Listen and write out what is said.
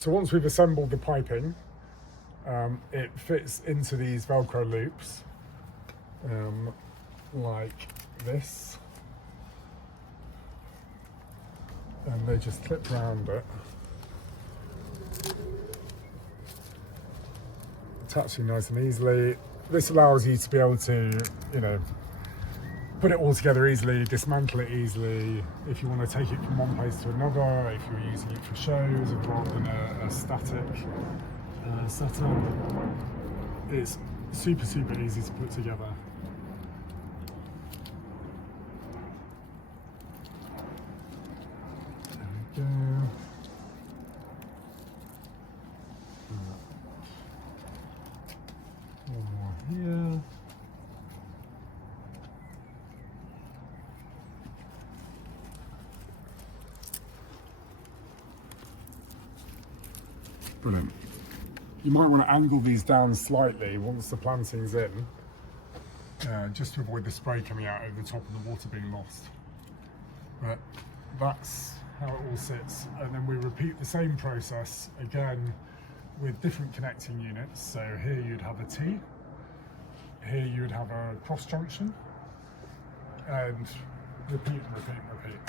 So once we've assembled the piping, it fits into these Velcro loops like this, and they just clip around it, attaching nice and easily. This allows you to be able to, put it all together easily, dismantle it easily. If you want to take it from one place to another, if you're using it for shows rather than a static setup, it's super easy to put together. There we go. One more here. Brilliant. You might want to angle these down slightly once the planting's in, just to avoid the spray coming out over the top and the water being lost. But that's how it all sits, and then we repeat the same process again with different connecting units. So here you'd have a T, here you would have a cross junction, and repeat and repeat and repeat.